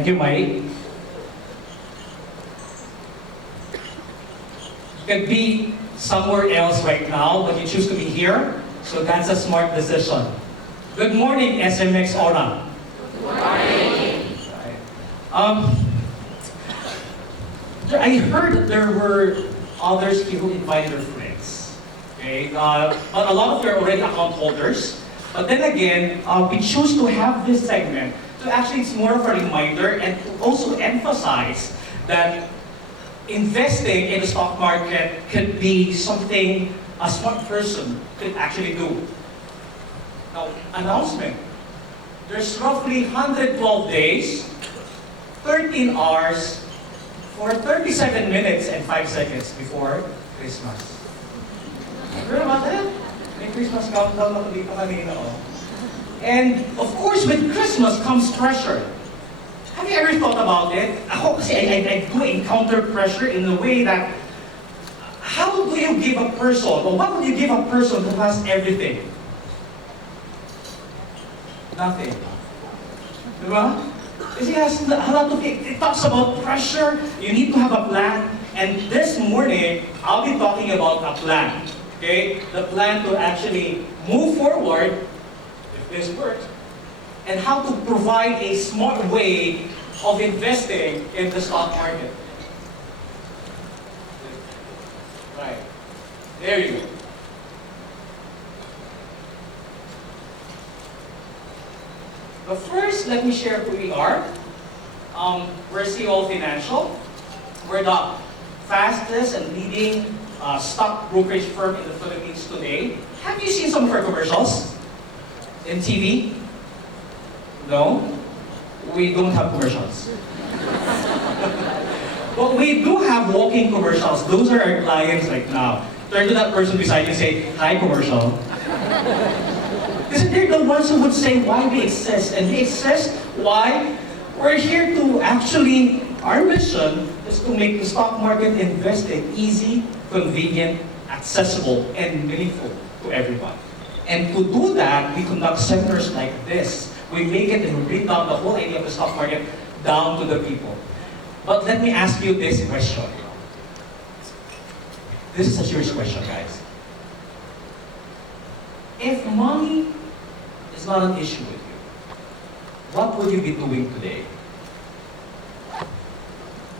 Thank you, Mike. You could be somewhere else right now, but you choose to be here, so that's a smart decision. Good morning, SMX Aura. Good morning. I heard that there were others here who invited their friends. Okay, but a lot of you are already account holders. But then again, we choose to have this segment to actually, it's more of a reminder and to also emphasize that investing in the stock market could be something a smart person could actually do. Now, announcement. There's roughly 112 days, 13 hours, for 37 minutes and 5 seconds before Christmas. Remember about that? May Christmas countdown ako dito kanina, oh. And of course, with Christmas comes pressure. Have you ever thought about it? Ako kasi I do encounter pressure in the way that how do you give a person, or what would you give a person who has everything? Nothing. Diba? Kasi a lot of it talks about pressure, you need to have a plan, and this morning, I'll be talking about a plan. Okay? The plan to actually move forward, if this works, and how to provide a smart way of investing in the stock market. Right. There you go. But first, let me share who we are. We're CO Financial. We're the fastest and leading stock brokerage firm in the Philippines today. Have you seen some of our commercials in TV? No? We don't have commercials. But we do have walking commercials. Those are our clients right now. Turn to that person beside you and say, "Hi, commercial." Because they're the ones who would say why we exist. And we exist, why? We're here to actually, our mission is to make the stock market investing easy, convenient, accessible, and meaningful to everyone. And to do that, we conduct seminars like this. We make it and we bring down the whole idea of the stock market down to the people. But let me ask you this question. This is a serious question, guys. If money is not an issue with you, what would you be doing today?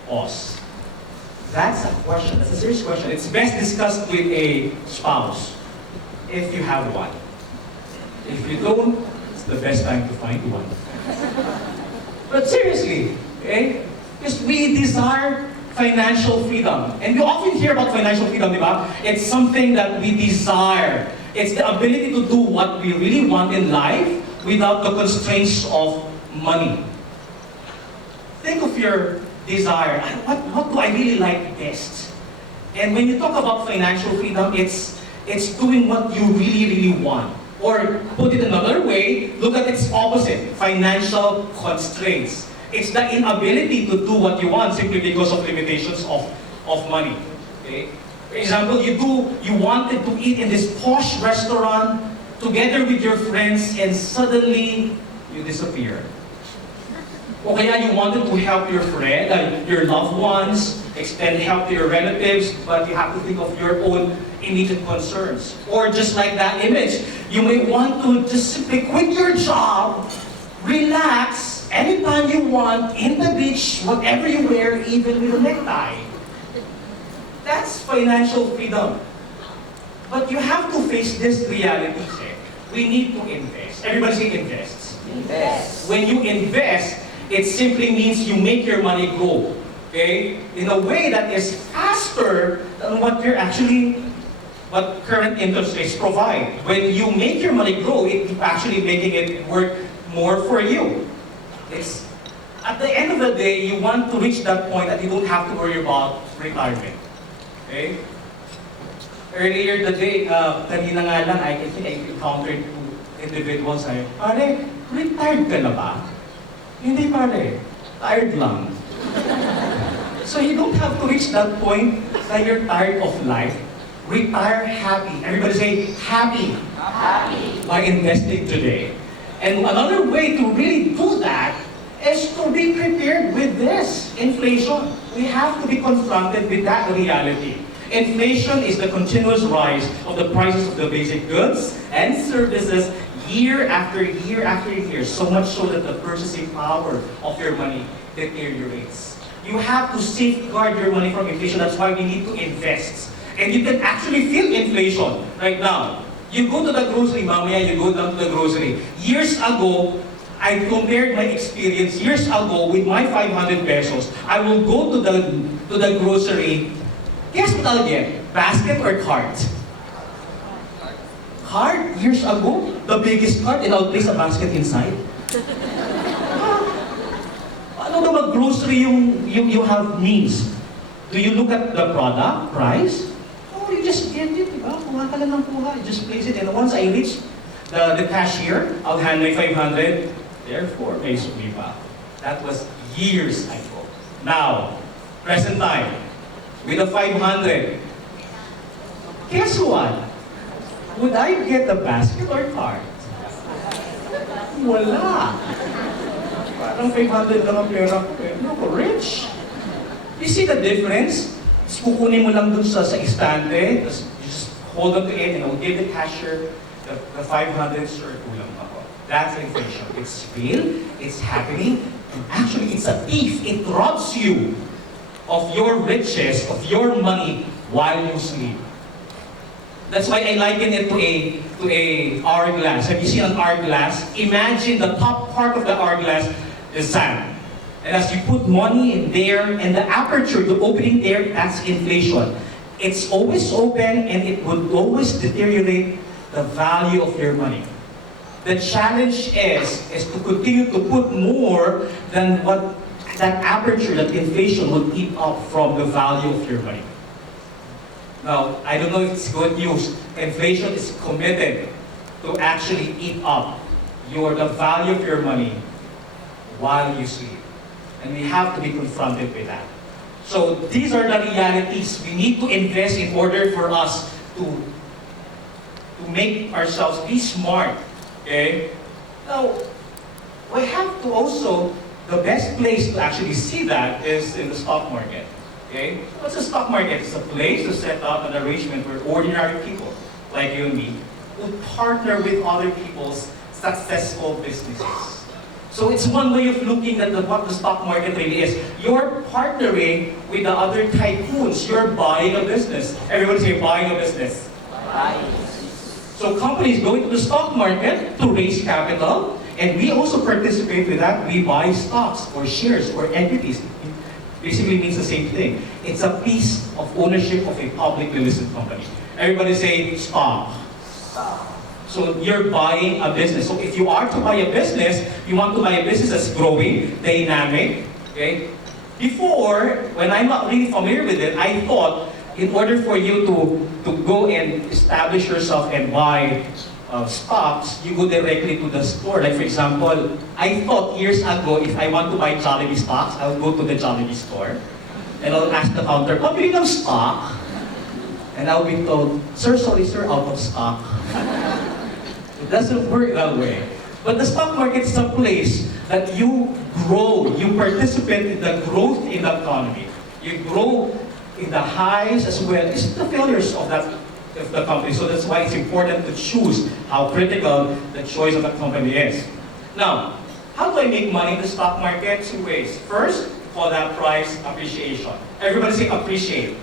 Pause. That's a question. That's a serious question. It's best discussed with a spouse, if you have one. If you don't, it's the best time to find one. But seriously, okay? Because we desire financial freedom. And you often hear about financial freedom, diba? It's something that we desire. It's the ability to do what we really want in life without the constraints of money. Think of your desire. What do I really like best? And when you talk about financial freedom, it's doing what you really, really want. Or put it another way, look at its opposite, financial constraints. It's the inability to do what you want simply because of limitations of money. Okay? For example, you wanted to eat in this posh restaurant together with your friends and suddenly you disappear. O kaya you wanted to help your friend, your loved ones, extend help to your relatives, but you have to think of your own immediate concerns. Or just like that image, you may want to just simply quit your job, relax, anytime you want, in the beach, whatever you wear, even with a necktie. That's financial freedom. But you have to face this reality. We need to invest. Everybody say invest. Invest. When you invest, it simply means you make your money grow. Okay? In a way that is faster than what current interest rates provide. When you make your money grow, it's actually making it work more for you. It's, at the end of the day, you want to reach that point that you don't have to worry about retirement. Okay? Earlier today, kanina nga lang, I think I encountered two individuals. Pare, retired ka na ba? Hindi pare, tired lang. So you don't have to reach that point that you're tired of life. Retire happy. Everybody say, happy. Happy. By investing today. And another way to really do that is to be prepared with this inflation. We have to be confronted with that reality. Inflation is the continuous rise of the prices of the basic goods and services year after year after year, so much so that the purchasing power of your money deteriorates. You have to safeguard your money from inflation. That's why we need to invest. And you can actually feel inflation right now. You go to the grocery, mamaya, you go down to the grocery. Years ago, I compared my experience years ago with my 500 pesos. I will go to the grocery. Guess what I'll get? Basket or cart? Cart? Years ago? The biggest cart, and I'll place a basket inside? Ano ba mag-grocery you have means? Do you look at the product, price? Oh, you just get it, diba? Kuha ka lang ng kuha. You just place it, and once I reach the cashier, I'll hand my 500. Therefore, may sumipa. That was years ago. Now, present time, with the 500, guess what? Would I get the basket or cart? Wala. Parang 500 lang ang pera ko. No, rich. You see the difference? Kukunin mo lang dun sa istante, you just hold on to it, and I'll give the cashier the 500, sir, kulang ako. That's inflation. It's real, it's happening, and actually it's a thief. It robs you of your riches, of your money, while you sleep. That's why I liken it to a hourglass. Have you seen an hourglass? Imagine the top part of the hourglass is sand. And as you put money in there, and the aperture, the opening there, that's inflation. It's always open, and it would always deteriorate the value of your money. The challenge is to continue to put more than what that aperture, that inflation will eat up from the value of your money. Now, I don't know if it's good news. Inflation is committed to actually eat up the value of your money while you sleep. And we have to be confronted with that. So these are the realities. We need to invest in order for us to make ourselves be smart. Okay? Now, we have to also, the best place to actually see that is in the stock market. Okay? What's a stock market? It's a place to set up an arrangement where ordinary people, like you and me, would partner with other people's successful businesses. So it's one way of looking at what the stock market really is. You're partnering with the other tycoons. You're buying a business. Everyone say buying a business. Buying. So companies go into the stock market to raise capital, and we also participate with that. We buy stocks or shares or equities. Basically means the same thing. It's a piece of ownership of a publicly listed company. Everybody say stock. So you're buying a business. So if you are to buy a business, you want to buy a business that's growing, dynamic. Okay? Before, when I'm not really familiar with it, I thought in order for you to go and establish yourself and buy stocks, you go directly to the store. Like for example, I thought years ago, if I want to buy Jollibee stocks, I'll go to the Jollibee store and I'll ask the counter, pabili ng stock? And I'll be told, sir, sorry sir, out of stock. It doesn't work that way. But the stock market is a place that you grow, you participate in the growth in the economy. You grow in the highs as well as the failures of the company. So that's why it's important to choose how critical the choice of a company is. Now, how do I make money in the stock market? Two ways. First, for that price appreciation. Everybody say appreciate.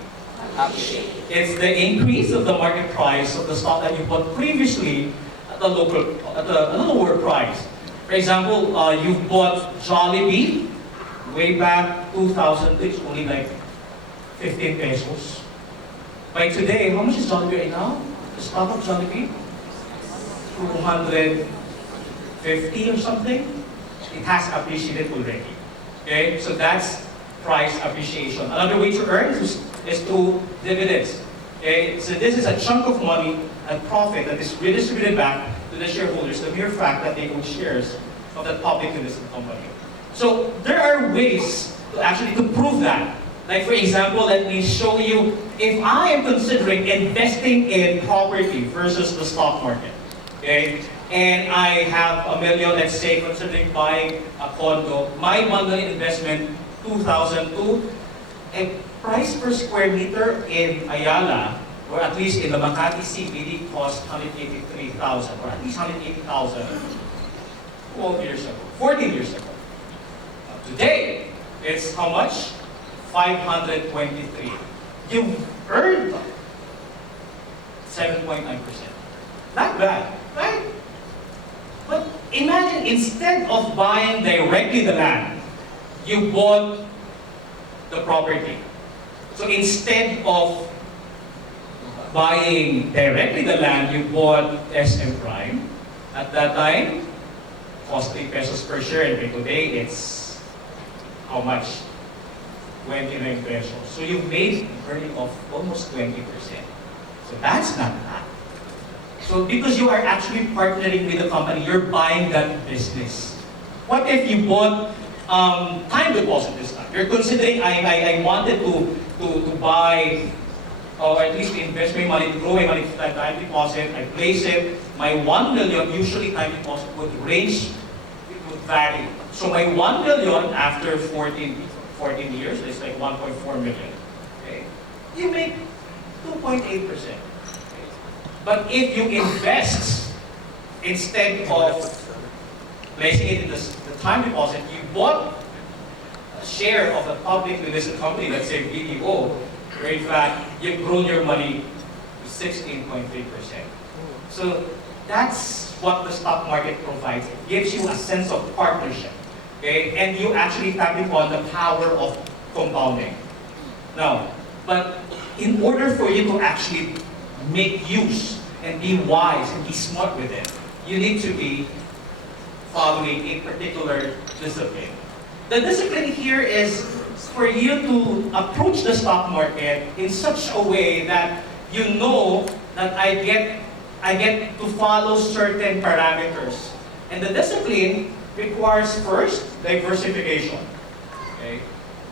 Appreciate. It's the increase of the market price of the stock that you bought previously at a lower price. For example, you bought Jollibee way back 2000, it's only like 15 pesos. By today, how much is Jollibee right now? The stock of Jollibee? 250 or something? It has appreciated already. Okay, so that's price appreciation. Another way to earn is through dividends. Okay, so this is a chunk of money and profit that is redistributed back to the shareholders, the mere fact that they own shares of that publicly listed company. So there are ways to actually prove that. Like for example, let me show you, if I am considering investing in property versus the stock market. Okay, and I have a million, let's say, considering buying a condo, my 1 million investment, 2,002, a price per square meter in Ayala, or at least in the Makati CBD, cost 183,000, or at least 180,000 12 years ago, 14 years ago. Today, it's how much? 523. You've earned 7.9%. Not bad, right? But imagine, instead of buying directly the land, you bought the property. So instead of buying directly the land, you bought SM Prime. At that time, cost 3 pesos per share, and today it's how much? 29 pesos. So you made an earning of almost 20%. So that's not bad. So because you are actually partnering with the company, you're buying that business. What if you bought time deposit this time? You're considering, I wanted to buy, or at least invest my money, to grow my money to time deposit, I place it, my 1 million, usually time deposit would range, it would vary. So my 1 million after 14 years is like 1.4 million. Okay? You make 2.8%. But if you invest, instead of placing it in the time deposit, you bought a share of a publicly listed company, let's say BDO, where in fact you've grown your money to 16.3%. So that's what the stock market provides. It gives you a sense of partnership. Okay? And you actually tap upon the power of compounding. Now, but in order for you to actually make use and be wise and be smart with it, you need to be following a particular discipline. The discipline here is for you to approach the stock market in such a way that you know that I get to follow certain parameters. And the discipline requires first diversification. Okay?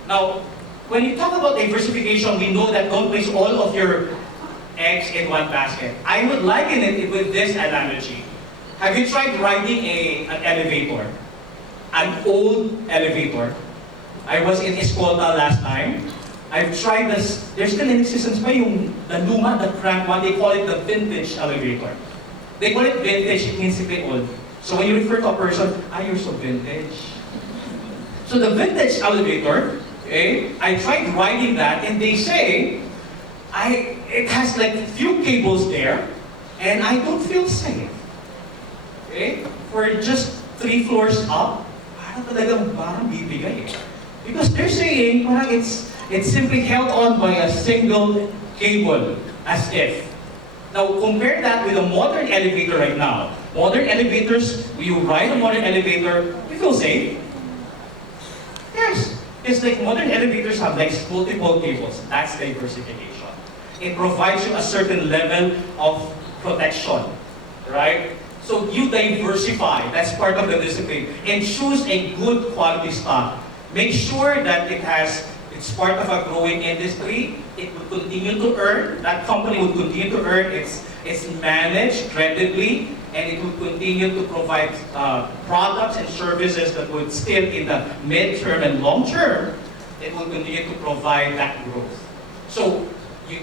Now, when you talk about diversification, we know that don't place all of your eggs in one basket. I would liken it with this analogy. Have you tried riding an elevator? An old elevator? I was in Escolta last time. I've tried this. There's still in existence pa yung the luma, the crank one. They call it the vintage elevator. They call it vintage, it means it's old. So when you refer to a person, you're so vintage. So the vintage elevator, okay, I tried riding that, and they say, it has like few cables there, and I don't feel safe. Okay? For just 3 floors up, parang bibigay. Because they're saying, parang it's simply held on by a single cable, as if. Now, compare that with a modern elevator right now. Modern elevators, when you ride a modern elevator, you feel safe. Yes. It's like modern elevators have like multiple cables. That's diversification. It provides you a certain level of protection, right? So you diversify. That's part of the discipline. And choose a good quality stock. Make sure that it's part of a growing industry. It will continue to earn. That company will continue to earn. It's managed credibly, and it will continue to provide products and services that would still, in the mid-term and long-term, it will continue to provide that growth. So you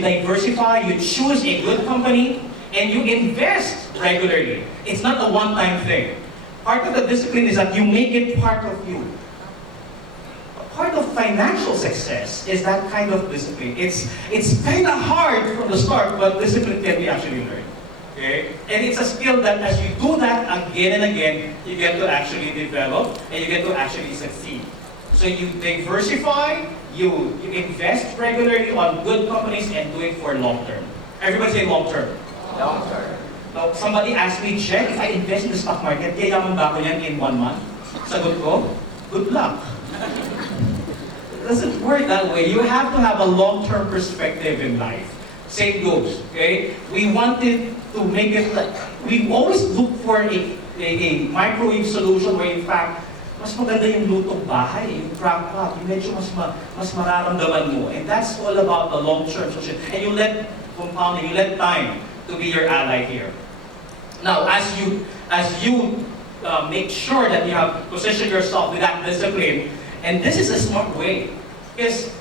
diversify, you choose a good company, and you invest regularly. It's not a one-time thing. Part of the discipline is that you make it part of you. Part of financial success is that kind of discipline. It's kind of hard from the start, but discipline can be actually learned. Okay? And it's a skill that as you do that again and again, you get to actually develop and you get to actually succeed. So you diversify, you invest regularly on good companies and do it for long term. Everybody say long term. Long term. Now, somebody asked me, Jack, if I invest in the stock market, yayaman ba ako yan in 1 month? Sagot ko, good luck. It doesn't work that way. You have to have a long-term perspective in life. Same goes, okay? We wanted to make it like, we always look for a microwave solution where in fact, mas maganda yung lutong bahay, yung crack pot, yung medyo mas mararamdaman mo. And that's all about the long-term solution. And you let compounding, you let time to be your ally here. Now, as you make sure that you have positioned yourself with that discipline, and this is a smart way, because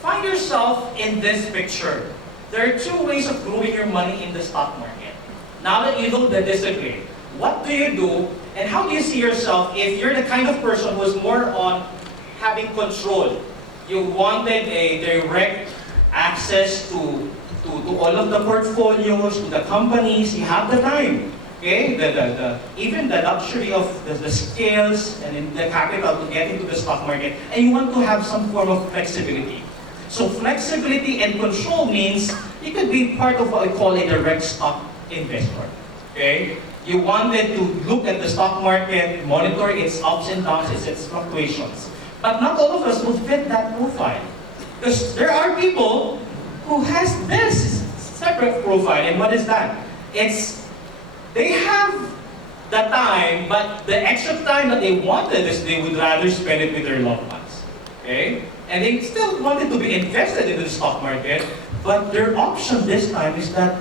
find yourself in this picture. There are two ways of growing your money in the stock market. Now that you know the discipline, what do you do, and how do you see yourself if you're the kind of person who's more on having control? You wanted a direct access to all of the portfolios, to the companies, you have the time. Okay? Even the luxury of the skills and in the capital to get into the stock market, and you want to have some form of flexibility. So flexibility and control means you could be part of what we call a direct stock investor. Okay? You wanted to look at the stock market, monitor its ups and downs, its fluctuations. But not all of us would fit that profile. Because there are people who has this separate profile, and what is that? They have the time, but the extra time that they wanted is they would rather spend it with their loved ones. Okay? And they still wanted to be invested in the stock market, but their option this time is that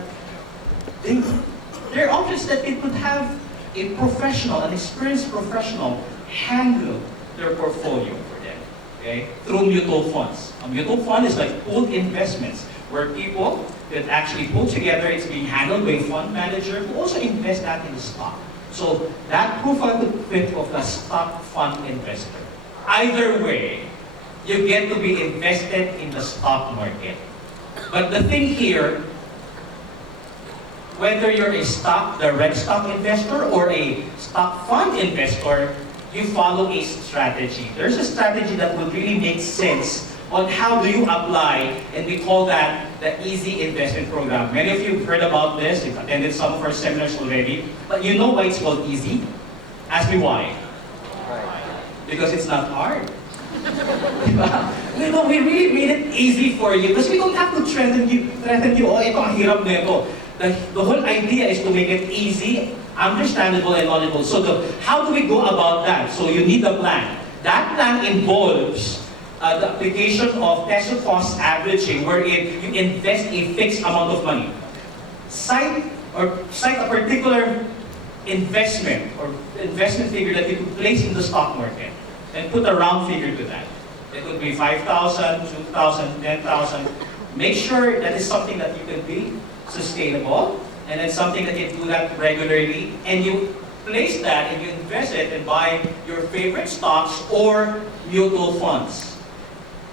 they could have a professional, an experienced professional, handle their portfolio for them. Okay? Through mutual funds. A mutual fund is like pooled investments, where people that actually pull together, it's being handled by a fund manager who also invest that in the stock. So that profile could fit of a stock fund investor. Either way, you get to be invested in the stock market. But the thing here, whether you're a direct stock investor or a stock fund investor, you follow a strategy. There's a strategy that will really make sense on how do you apply, and we call that the Easy Investment Program. Many of you have heard about this, you've attended some of our seminars already, but you know why it's called easy? Ask me why. Because it's not hard. We really made it easy for you because we don't have to threaten you, oh, ito ang hirap nito. The whole idea is to make it easy, understandable, and knowledgeable. So how do we go about that? So you need a plan. That plan involves the application of peso cost averaging, wherein you invest a fixed amount of money. Cite a particular investment or investment figure that you could place in the stock market and put a round figure to that. It could be 5,000, 2,000, 10,000. Make sure that is something that you can be sustainable, and then something that you do that regularly, and you place that and you invest it and buy your favorite stocks or mutual funds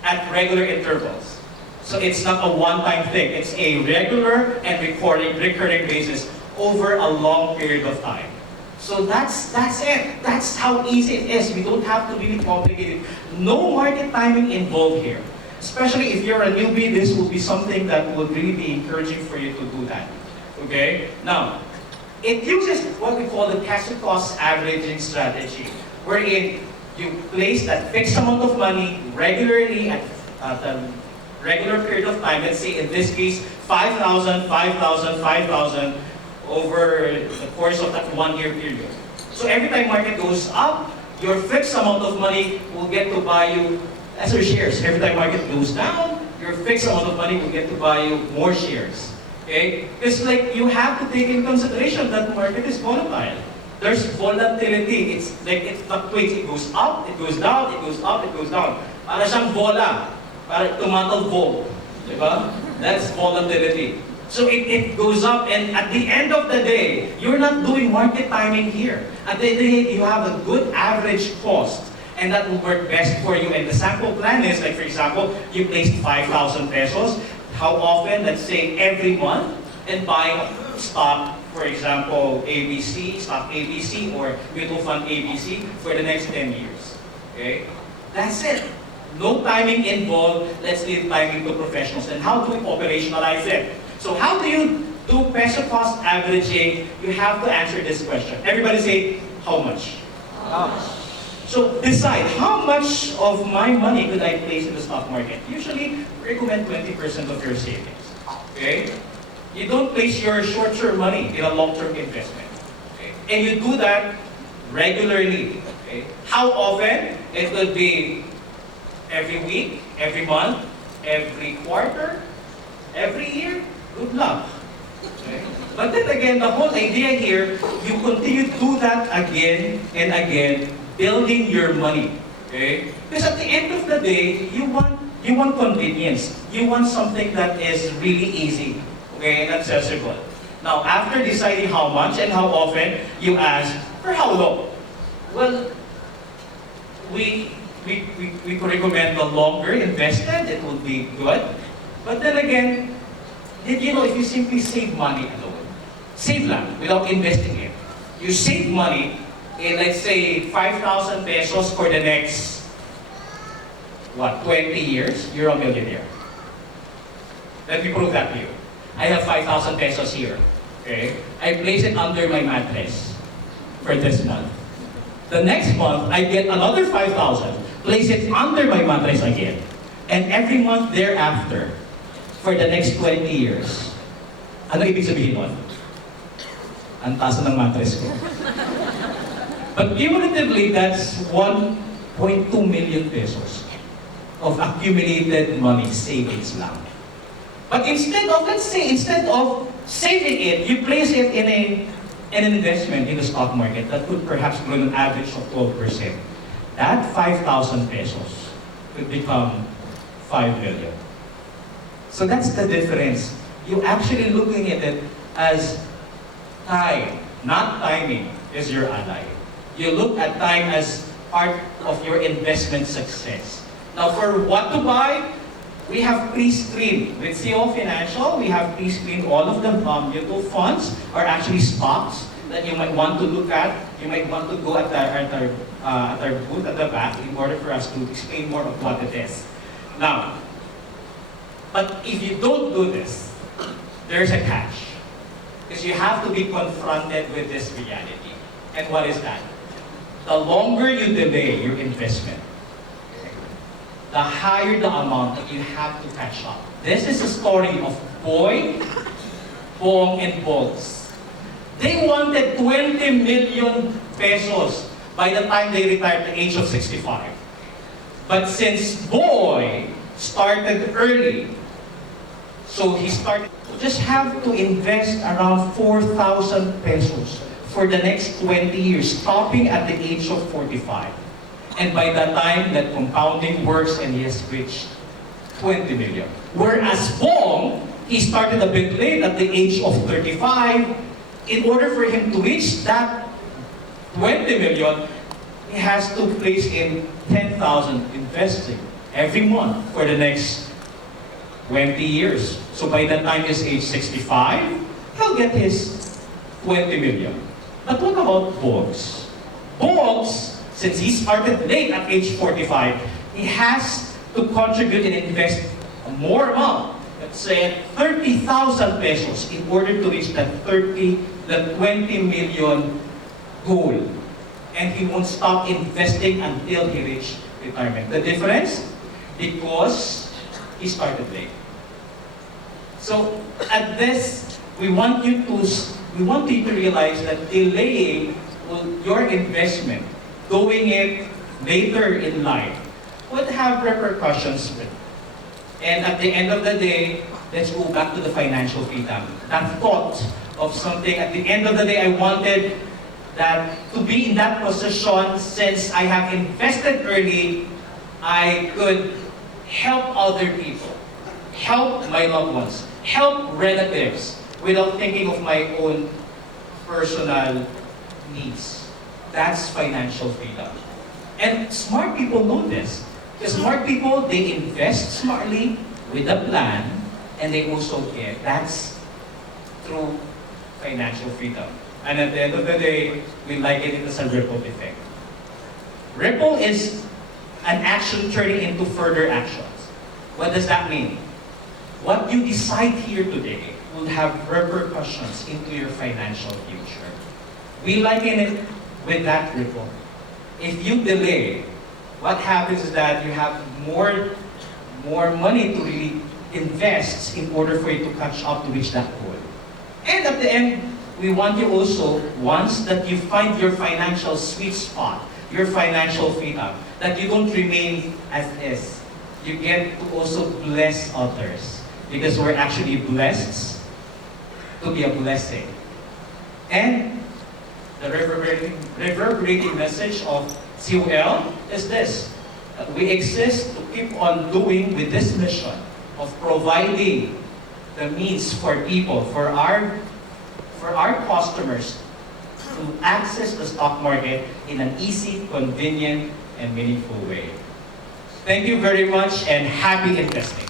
at regular intervals. So it's not a one-time thing. It's a regular and recurring basis over a long period of time. So that's it. That's how easy it is. We don't have to really complicate it. No market timing involved here. Especially if you're a newbie, this will be something that will really be encouraging for you to do that. Okay? Now, it uses what we call the peso cost averaging strategy, wherein you place that fixed amount of money regularly at a regular period of time. Let's say in this case, 5,000, 5,000, 5,000 over the course of that 1 year period. So every time market goes up, your fixed amount of money will get to buy you lesser shares. Every time market goes down, your fixed amount of money will get to buy you more shares. Okay? It's like you have to take in consideration that the market is volatile. There's volatility. It's like it fluctuates. It goes up, it goes down, it goes up, it goes down. Para siyang bola. Para tumatalbog. Diba? That's volatility. So it goes up, and at the end of the day, you're not doing market timing here. At the end of the day, you have a good average cost, and that will work best for you. And the sample plan is, like for example, you placed 5,000 pesos. How often? Let's say every month, and buy a stock, for example, ABC, stock ABC, or mutual fund ABC for the next 10 years. Okay? That's it. No timing involved. Let's leave timing to professionals. And how do we operationalize it? So how do you do peso cost averaging? You have to answer this question. Everybody say, how much? How much? So decide, how much of my money could I place in the stock market? Usually, recommend 20% of your savings. Okay? You don't place your short-term money in a long-term investment. Okay? And you do that regularly. Okay? How often? It could be every week, every month, every quarter, every year. Good luck. Okay? But then again, the whole idea here, you continue to do that again and again, building your money. Okay? Because at the end of the day, you want convenience. You want something that is really easy, okay, and accessible. Now, after deciding how much and how often, you ask, for how long? Well, we could recommend the longer invested, it would be good. But then again, did you know if you simply save money alone, save lang without investing it, you save money in, let's say, 5,000 pesos for the next, 20 years, you're a millionaire. Let me prove that to you. I have 5,000 pesos here. Okay? I place it under my mattress for this month. The next month, I get another 5,000, place it under my mattress again. And every month thereafter, for the next 20 years. Ano ibig sabihin nun? Ang taas na ng mattress ko. But cumulatively, that's 1.2 million pesos of accumulated money savings lang. But instead of saving it, you place it in an investment in the stock market that could perhaps grow an average of 12%. That 5,000 pesos could become 5 million. So that's the difference. You're actually looking at it as time, not timing is your ally. You look at time as part of your investment success. Now, for what to buy, we have pre-screened. With CO Financial, we have pre-screened all of the mutual funds or actually stocks that you might want to look at. You might want to go at our booth at the back in order for us to explain more of what it is. Now, but if you don't do this, there's a catch. Because you have to be confronted with this reality. And what is that? The longer you delay your investment, the higher the amount that you have to catch up. This is a story of Boy, Bong, and Bogs. They wanted 20 million pesos by the time they retired at the age of 65. But since Boy started early, so he started, just have to invest around 4,000 pesos for the next 20 years, stopping at the age of 45. And by the time that compounding works and he has reached 20 million. Whereas Bong, he started a bit late at the age of 35. In order for him to reach that 20 million, he has to place in 10,000 investing every month for the next 20 years. So by the time he's age 65, he'll get his 20 million. But what about Boggs? Boggs, since he started late at age 45, he has to contribute and invest more amount, let's say 30,000 pesos in order to reach the 20 million goal. And he won't stop investing until he reaches retirement. The difference? Because he started late. So at this, we want you to realize that delaying your investment, doing it later in life, would have repercussions. And at the end of the day, let's go back to the financial freedom. That thought of something, at the end of the day, I wanted that to be in that position since I have invested early, I could help other people, help my loved ones, help relatives without thinking of my own personal needs. That's financial freedom. And smart people know this. Because smart people, they invest smartly with a plan, and they also get. That's through financial freedom. And at the end of the day, we liken it as a ripple effect. Ripple is an action turning into further actions. What does that mean? What you decide here today will have repercussions into your financial future. We liken it with that ripple. If you delay, what happens is that you have more money to really invest in order for you to catch up to reach that goal. And at the end, we want you also, once that you find your financial sweet spot, your financial freedom, that you don't remain as is. You get to also bless others. Because we're actually blessed to be a blessing. And the reverberating message of COL is this, that we exist to keep on doing with this mission of providing the means for people, for our customers to access the stock market in an easy, convenient, and meaningful way. Thank you very much and happy investing.